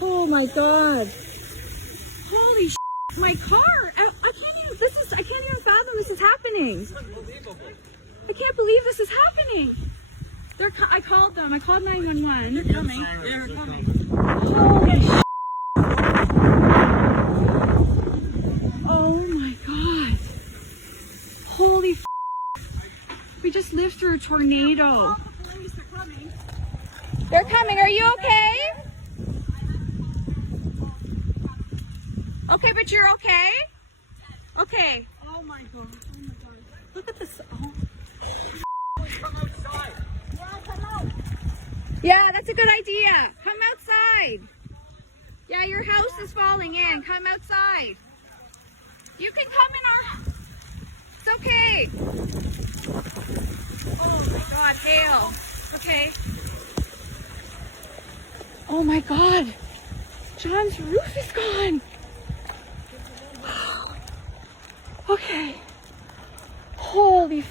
Oh my god. Holy my car. I can't even fathom this is happening. I can't believe this is happening. I called them. I called 911. They're coming. They're coming. Holy oh my god. Holy we just lived through a tornado. The police are coming. They're coming. Are you okay? Okay, but you're okay? Okay. Oh my god. Oh my god. Look at this. Oh. Come outside. Yeah, come out. Yeah, that's a good idea. Come outside. Yeah, your house is falling in. Come outside. You can come in our... It's okay. Oh my god, hail. Okay. Oh my god. John's roof is gone. Okay. Holy